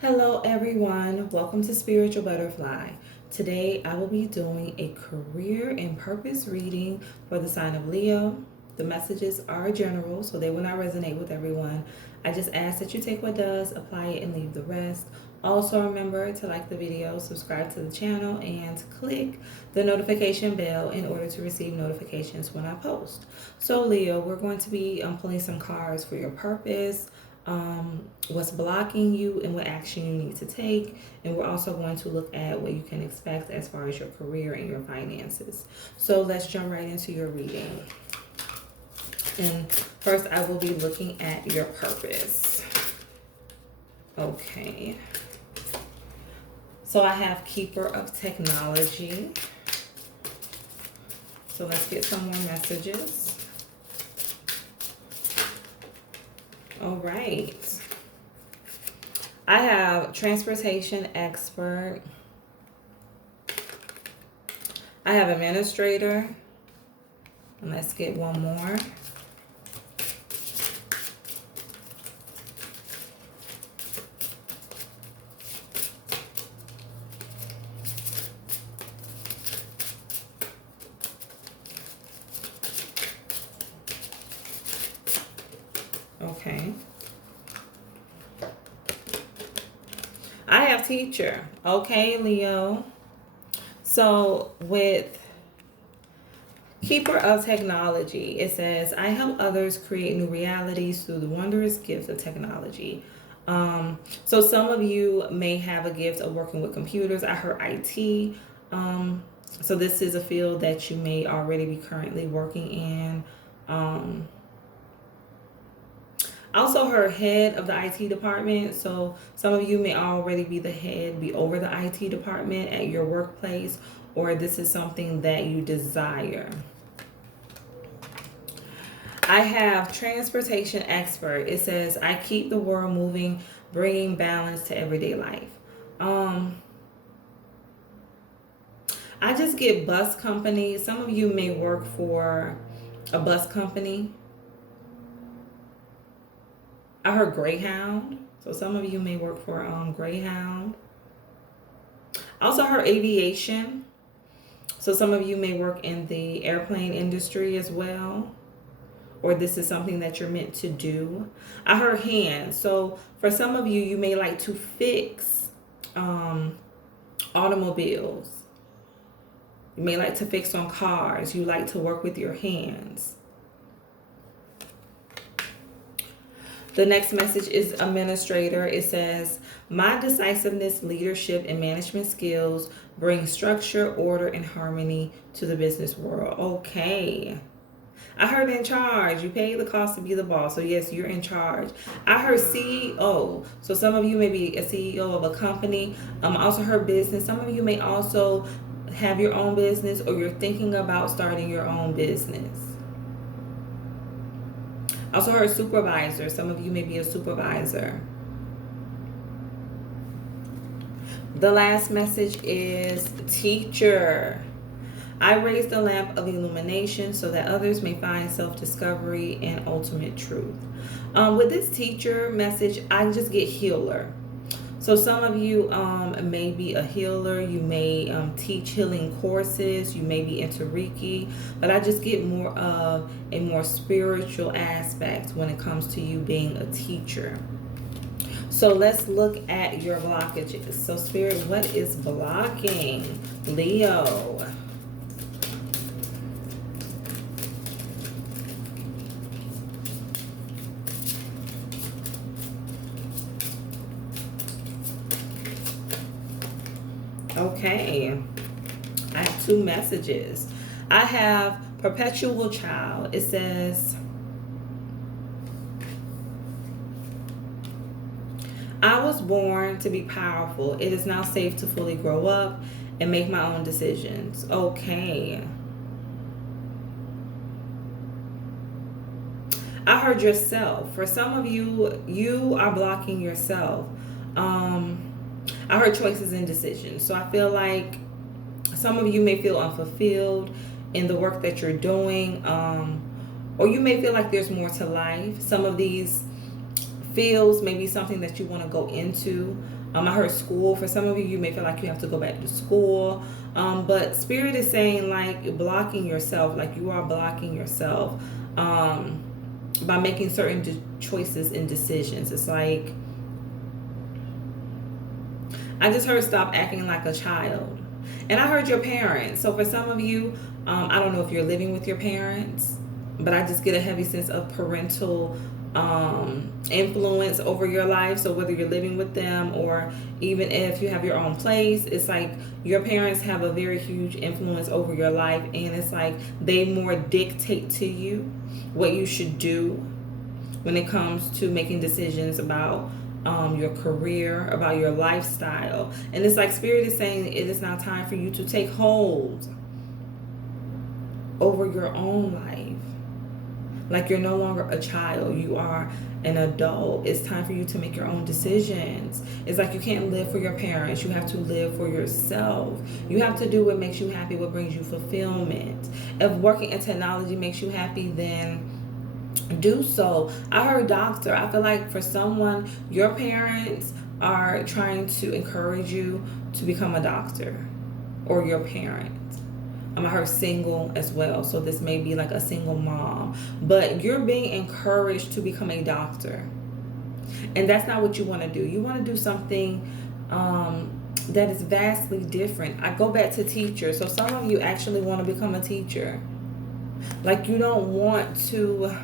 Hello, everyone. Welcome to Spiritual Butterfly. Today, I will be doing a career and purpose reading for the sign of Leo. The messages are general, so they will not resonate with everyone. I just ask that you take what does, apply it, and leave the rest. Also, remember to like the video, subscribe to the channel, and click the notification bell in order to receive notifications when I post. So, Leo, we're going to be pulling some cards for your purpose, what's blocking you and what action you need to take. And we're also going to look at what you can expect as far as your career and your finances. So let's jump right into your reading. And first, I will be looking at your purpose. Okay. So I have Keeper of Technology. So let's get some more messages. All right. I have Transportation Expert. I have Administrator. And let's get one more. Okay. I have Teacher. Okay, Leo. So with Keeper of Technology, it says, I help others create new realities through the wondrous gift of technology. So some of you may have a gift of working with computers. I heard IT. So this is a field that you may already be currently working in. I also heard head of the IT department. So some of you may already be the head, be over the IT department at your workplace, or this is something that you desire. I have Transportation Expert. It says, I keep the world moving, bringing balance to everyday life. I just get bus company. Some of you may work for a bus company. I heard Greyhound. So some of you may work for Greyhound. I also heard aviation. So some of you may work in the airplane industry as well. Or this is something that you're meant to do. I heard hands. So for some of you, you may like to fix automobiles. You may like to fix on cars. You like to work with your hands. The next message is Administrator. It says, my decisiveness, leadership, and management skills bring structure, order, and harmony to the business world. Okay. I heard in charge. You pay the cost to be the boss. So yes, you're in charge. I heard CEO. So some of you may be a CEO of a company. I also heard business. Some of you may also have your own business, or you're thinking about starting your own business. I also heard supervisor. Some of you may be a supervisor. The last message is teacher. I raise the lamp of illumination so that others may find self-discovery and ultimate truth. With this teacher message, I just get healer. So some of you may be a healer. You may teach healing courses. You may be into Reiki. But I just get more of a more spiritual aspect when it comes to you being a teacher. So let's look at your blockages. So Spirit, what is blocking Leo? Okay, I have two messages. I have Perpetual Child. It says, I was born to be powerful. It is now safe to fully grow up and make my own decisions. Okay. I heard yourself. For some of you, you are blocking yourself. I heard choices and decisions. So I feel like some of you may feel unfulfilled in the work that you're doing, or you may feel like there's more to life. Some of these fields, maybe something that you want to go into. I heard school. For some of you, you may feel like you have to go back to school. But Spirit is saying like blocking yourself, like you are blocking yourself by making certain choices and decisions. It's like, I just heard stop acting like a child. And I heard your parents. So for some of you, I don't know if you're living with your parents, but I just get a heavy sense of parental influence over your life. So whether you're living with them or even if you have your own place, it's like your parents have a very huge influence over your life, and it's like they more dictate to you what you should do when it comes to making decisions about your career, about your lifestyle. And it's like Spirit is saying it is now time for you to take hold over your own life. Like you're no longer a child, you are an adult. It's time for you to make your own decisions. It's like you can't live for your parents, you have to live for yourself. You have to do what makes you happy, what brings you fulfillment. If working in technology makes you happy, then do so. I heard doctor. I feel like for someone, your parents are trying to encourage you to become a doctor, or your parent. I heard single as well, so this may be like a single mom, but you're being encouraged to become a doctor, and that's not what you want to do. You want to do something that is vastly different. I go back to teacher. So some of you actually want to become a teacher. Like you don't want to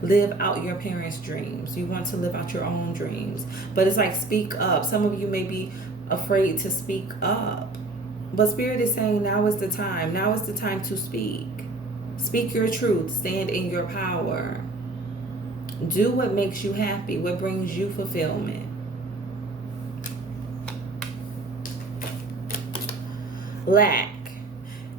live out your parents' dreams. You want to live out your own dreams. But it's like, speak up. Some of you may be afraid to speak up. But Spirit is saying now is the time. Now is the time to speak. Speak your truth. Stand in your power. Do what makes you happy, what brings you fulfillment. Lack.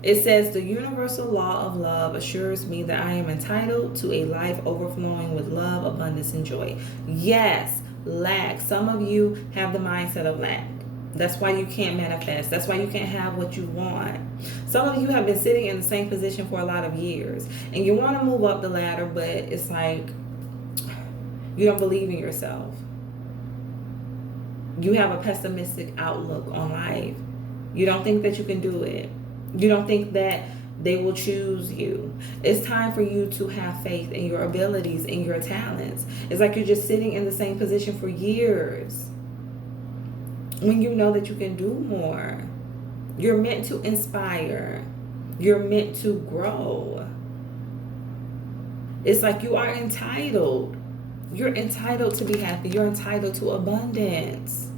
It says, the universal law of love assures me that I am entitled to a life overflowing with love, abundance, and joy. Yes, lack. Some of you have the mindset of lack. That's why you can't manifest. That's why you can't have what you want. Some of you have been sitting in the same position for a lot of years, and you want to move up the ladder, but it's like you don't believe in yourself. You have a pessimistic outlook on life. You don't think that you can do it. You don't think that they will choose you. It's time for you to have faith in your abilities and your talents. It's like you're just sitting in the same position for years when you know that you can do more. You're meant to inspire. You're meant to grow. It's like you are entitled. You're entitled to be happy. You're entitled to abundance.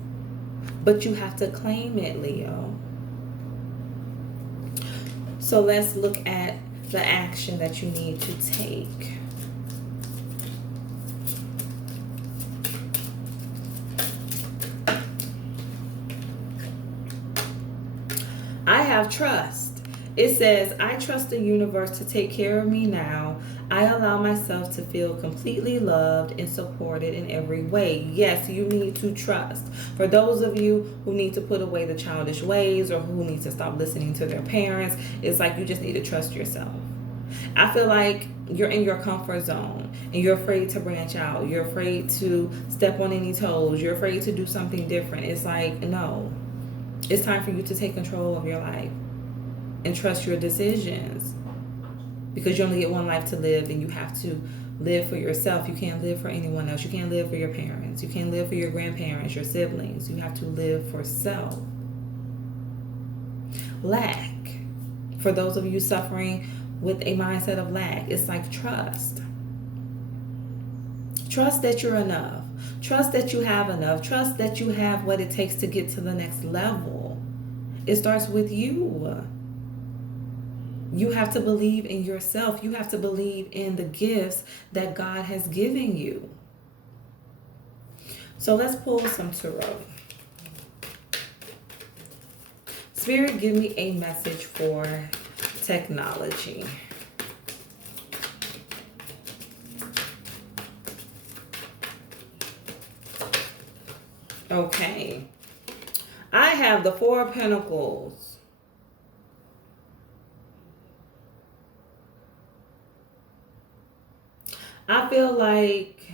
But you have to claim it, Leo. So let's look at the action that you need to take. I have trust. It says, I trust the universe to take care of me now. I allow myself to feel completely loved and supported in every way. Yes, you need to trust. For those of you who need to put away the childish ways or who need to stop listening to their parents, it's like you just need to trust yourself. I feel like you're in your comfort zone and you're afraid to branch out. You're afraid to step on any toes. You're afraid to do something different. It's like, no. It's time for you to take control of your life and trust your decisions, because you only get one life to live, and you have to live for yourself. You can't live for anyone else. You can't live for your parents. You can't live for your grandparents, your siblings. You have to live for self. Lack. For those of you suffering with a mindset of lack, it's like trust. Trust that you're enough. Trust that you have enough. Trust that you have what it takes to get to the next level. It starts with you. You have to believe in yourself. You have to believe in the gifts that God has given you. So let's pull some tarot. Spirit, give me a message for technology. Okay. I have the Four of Pentacles. I feel like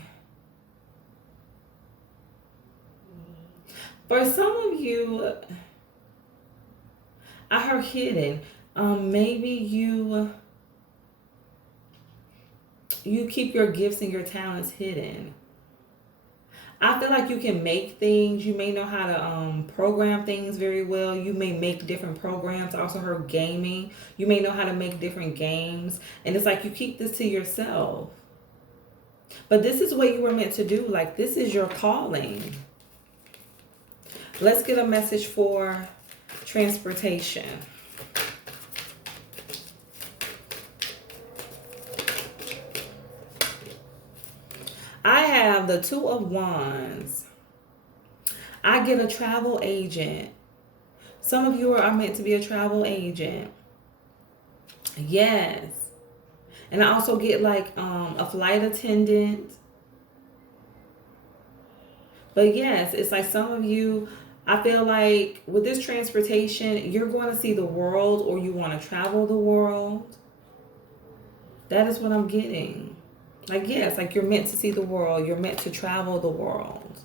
For some of you, I heard hidden. Maybe you keep your gifts and your talents hidden. I feel like you can make things. You may know how to program things very well. You may make different programs. I also heard gaming. You may know how to make different games. And it's like you keep this to yourself. But this is what you were meant to do. Like, this is your calling. Let's get a message for transportation. I have the Two of Wands. I get a travel agent. Some of you are meant to be a travel agent. Yes. And I also get like a flight attendant. But yes, it's like some of you, I feel like with this transportation, you're going to see the world, or you want to travel the world. That is what I'm getting. Like, yes, like you're meant to see the world. You're meant to travel the world.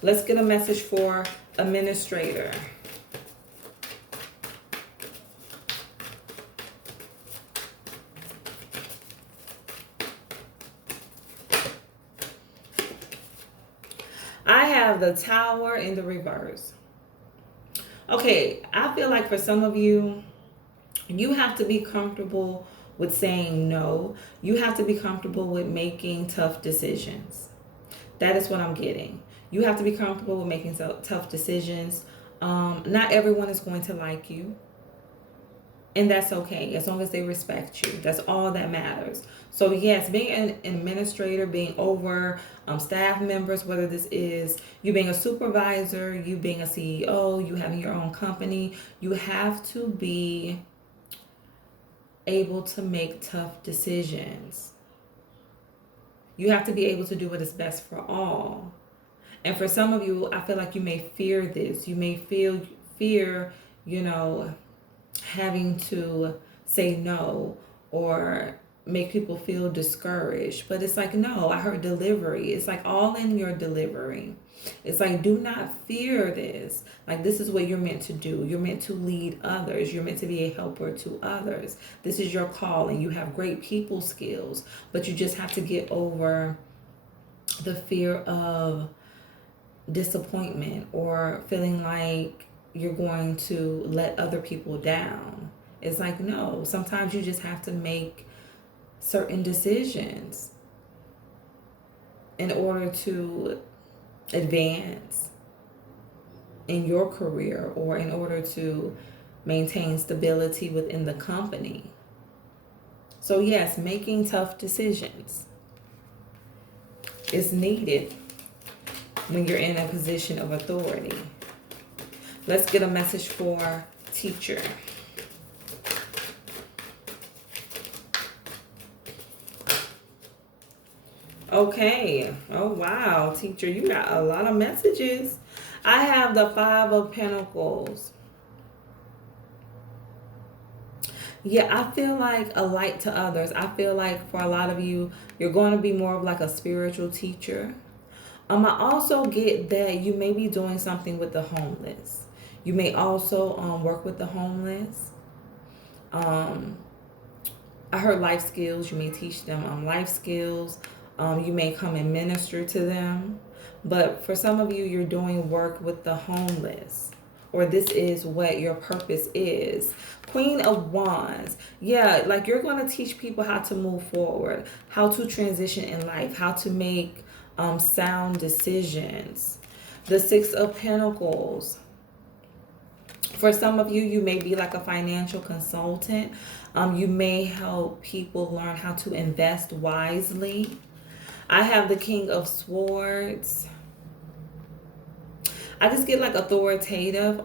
Let's get a message for administrator. I have the Tower in the reverse. Okay, I feel like for some of you, you have to be comfortable with saying no. You have to be comfortable with making tough decisions. That is what I'm getting. You have to be comfortable with making tough decisions. Not everyone is going to like you. And that's okay, as long as they respect you. That's all that matters. So yes, being an administrator, being over staff members, whether this is you being a supervisor, you being a CEO, you having your own company, you have to be able to make tough decisions. You have to be able to do what is best for all. And for some of you, I feel like you may fear this. You may fear, having to say no or make people feel discouraged. But it's like, no, I heard delivery. It's like all in your delivery. It's like, do not fear this. Like, this is what you're meant to do. You're meant to lead others. You're meant to be a helper to others. This is your calling. You have great people skills, but you just have to get over the fear of disappointment or feeling like you're going to let other people down. It's like, no, sometimes you just have to make certain decisions in order to advance in your career or in order to maintain stability within the company. So yes, making tough decisions is needed when you're in a position of authority. Let's get a message for teacher. Okay. Oh, wow. Teacher, you got a lot of messages. I have the Five of Pentacles. Yeah, I feel like a light to others. I feel like for a lot of you, you're going to be more of like a spiritual teacher. I also get that you may be doing something with the homeless. You may also work with the homeless. I heard life skills. You may teach them life skills. You may come and minister to them. But for some of you, you're doing work with the homeless. Or this is what your purpose is. Queen of Wands. Yeah, like you're going to teach people how to move forward, how to transition in life, how to make sound decisions. The Six of Pentacles. For some of you, you may be like a financial consultant. You may help people learn how to invest wisely. I have the King of Swords. I just get like authoritative.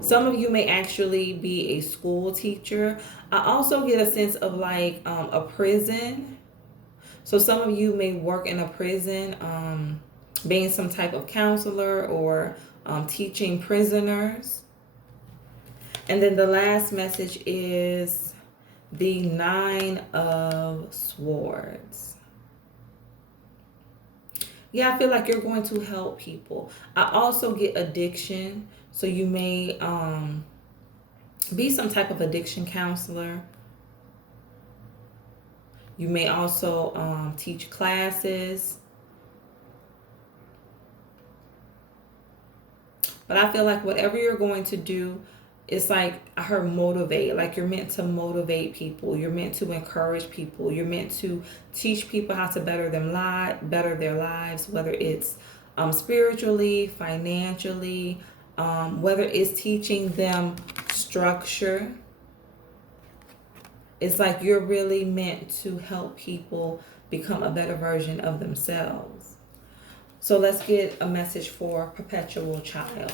Some of you may actually be a school teacher. I also get a sense of like a prison. So some of you may work in a prison, being some type of counselor or teaching prisoners. And then the last message is the Nine of Swords. Yeah, I feel like you're going to help people. I also get addiction. So you may be some type of addiction counselor. You may also teach classes. But I feel like whatever you're going to do, it's like I heard motivate. Like you're meant to motivate people. You're meant to encourage people. You're meant to teach people how to better their lives, whether it's spiritually, financially, whether it's teaching them structure. It's like you're really meant to help people become a better version of themselves. So let's get a message for perpetual child.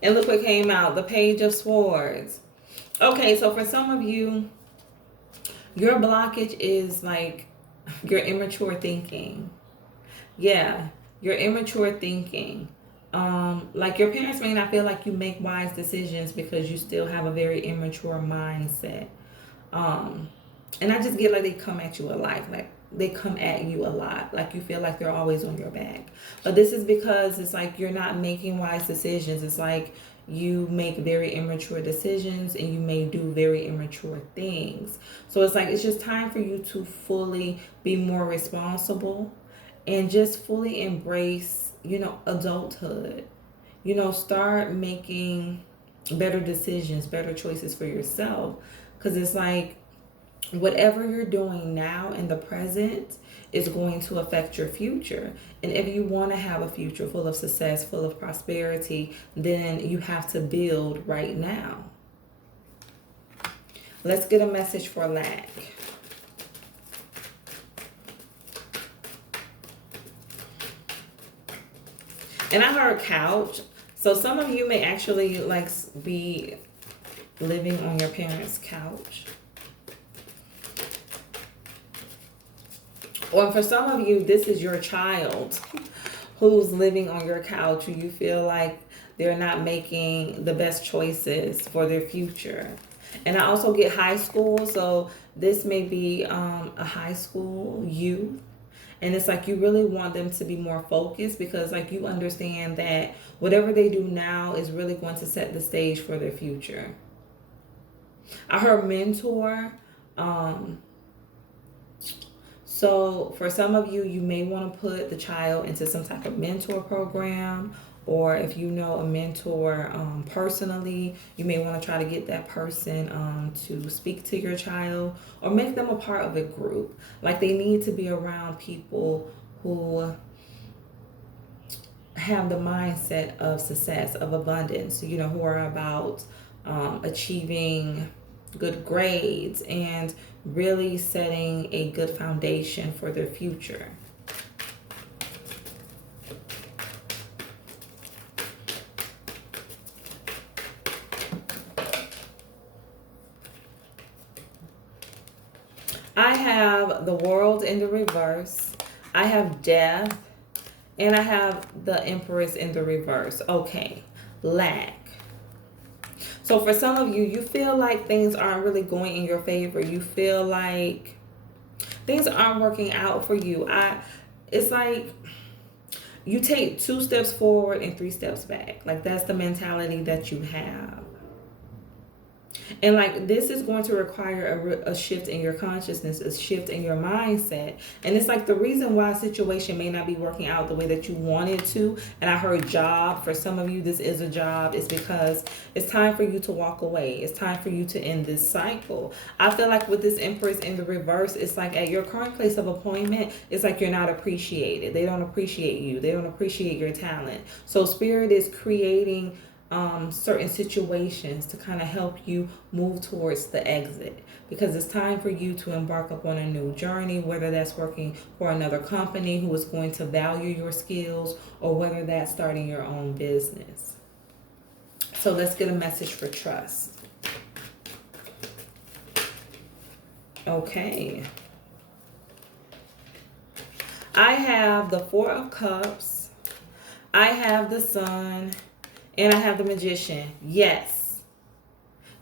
And look what came out, the Page of Swords. Okay, so for some of you, your blockage is like your immature thinking. Yeah, your immature thinking. Like your parents may not feel like you make wise decisions because you still have a very immature mindset. Um, and I just get like they come at you a lot. Like they come at you a lot. Like you feel like they're always on your back. But this is because it's like you're not making wise decisions. It's like you make very immature decisions and you may do very immature things. So it's like it's just time for you to fully be more responsible and just fully embrace, adulthood. Start making better decisions, better choices for yourself. Because it's like whatever you're doing now in the present is going to affect your future. And if you want to have a future full of success, full of prosperity, then you have to build right now. Let's get a message for lack. And I heard couch. So some of you may actually like be living on your parents' couch. Or for some of you, this is your child who's living on your couch who you feel like they're not making the best choices for their future. And I also get high school. So this may be a high school youth. And it's like you really want them to be more focused because like you understand that whatever they do now is really going to set the stage for their future. I heard mentor. So for some of you, you may want to put the child into some type of mentor program, or if you know a mentor personally, you may want to try to get that person to speak to your child or make them a part of a group. Like they need to be around people who have the mindset of success, of abundance, who are about achieving good grades and really setting a good foundation for their future. I have the World in the reverse. I have Death. And I have the Empress in the reverse. Okay, lack. So for some of you, you feel like things aren't really going in your favor. You feel like things aren't working out for you. It's like you take 2 steps forward and 3 steps back. Like that's the mentality that you have. And like this is going to require a shift in your consciousness, a shift in your mindset. And it's like the reason why a situation may not be working out the way that you want it to. And I heard job. For some of you, this is a job. It's because it's time for you to walk away. It's time for you to end this cycle. I feel like with this Empress in the reverse, it's like at your current place of appointment, it's like you're not appreciated. They don't appreciate you. They don't appreciate your talent. So Spirit is creating certain situations to kind of help you move towards the exit, because it's time for you to embark upon a new journey, whether that's working for another company who is going to value your skills, or whether that's starting your own business. So let's get a message for trust. Okay. I have the Four of Cups. I have the Sun. And I have the Magician. Yes.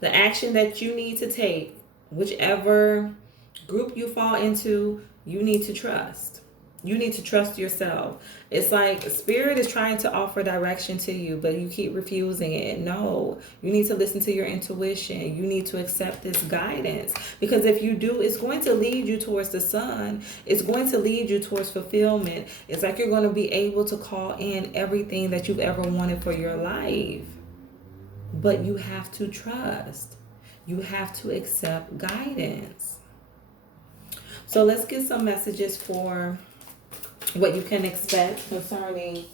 The action that you need to take, whichever group you fall into, you need to trust. You need to trust yourself. It's like Spirit is trying to offer direction to you, but you keep refusing it. No, you need to listen to your intuition. You need to accept this guidance. Because if you do, it's going to lead you towards the sun. It's going to lead you towards fulfillment. It's like you're going to be able to call in everything that you've ever wanted for your life. But you have to trust. You have to accept guidance. So let's get some messages for what you can expect concerning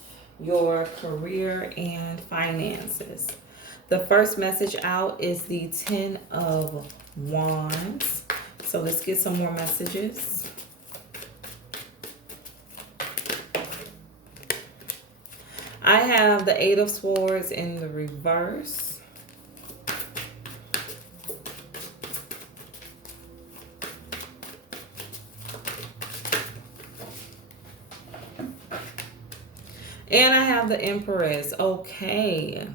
your career and finances. The first message out is the Ten of Wands. So let's get some more messages. I have the Eight of Swords in the reverse. And I have the Empress. Okay.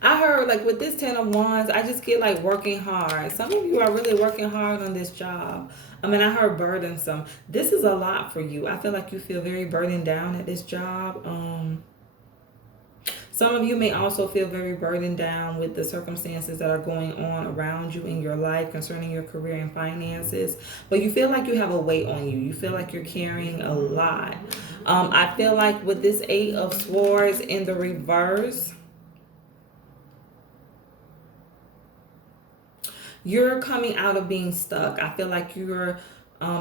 I heard like with this Ten of Wands, I just get like working hard. Some of you are really working hard on this job. I mean, I heard burdensome. This is a lot for you. I feel like you feel very burdened down at this job. Some of you may also feel very burdened down with the circumstances that are going on around you in your life concerning your career and finances. But you feel like you have a weight on you. You feel like you're carrying a lot. I feel like with this Eight of Swords in the reverse, you're coming out of being stuck. I feel like you're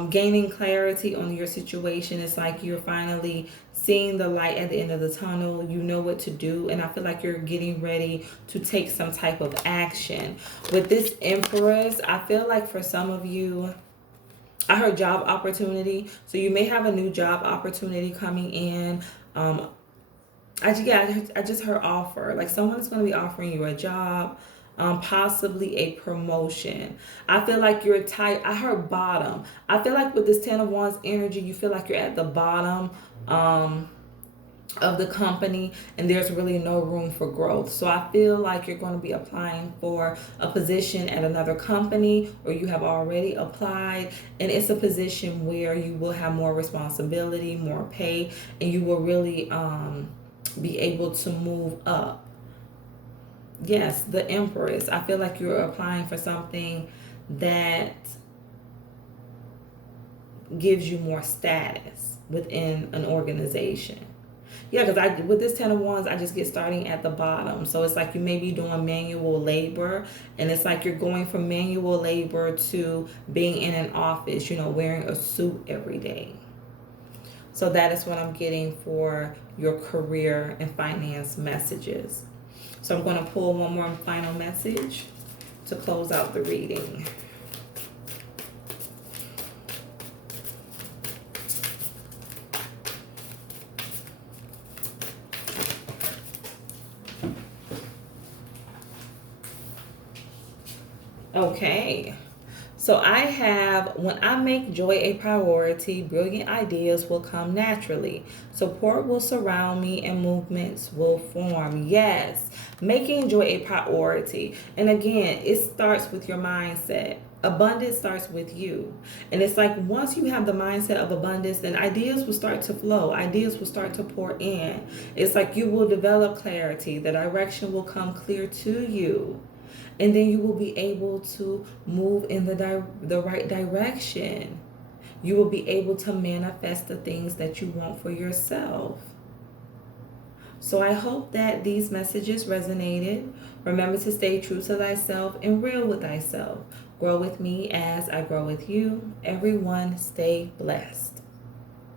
gaining clarity on your situation. It's like you're finally seeing the light at the end of the tunnel. You know what to do. And I feel like you're getting ready to take some type of action. With this Empress, I feel like for some of you, I heard job opportunity. So you may have a new job opportunity coming in. I just heard offer. Like someone's going to be offering you a job. Possibly a promotion. I feel like you're tight. I heard bottom. I feel like with this Ten of Wands energy, you feel like you're at the bottom of the company and there's really no room for growth. So I feel like you're going to be applying for a position at another company, or you have already applied, and it's a position where you will have more responsibility, more pay, and you will really be able to move up. Yes, the Empress. I feel like you're applying for something that gives you more status within an organization. Yeah, because with this Ten of Wands, I just get starting at the bottom. So it's like you may be doing manual labor, and it's like you're going from manual labor to being in an office, you know, wearing a suit every day. So that is what I'm getting for your career and finance messages. So I'm going to pull one more final message to close out the reading. Okay. So I have, when I make joy a priority, brilliant ideas will come naturally. Support will surround me and movements will form. Yes, making joy a priority. And again, it starts with your mindset. Abundance starts with you. And it's like once you have the mindset of abundance, then ideas will start to flow. Ideas will start to pour in. It's like you will develop clarity. The direction will come clear to you. And then you will be able to move in the right direction. You will be able to manifest the things that you want for yourself. So I hope that these messages resonated. Remember to stay true to thyself and real with thyself. Grow with me as I grow with you. Everyone stay blessed.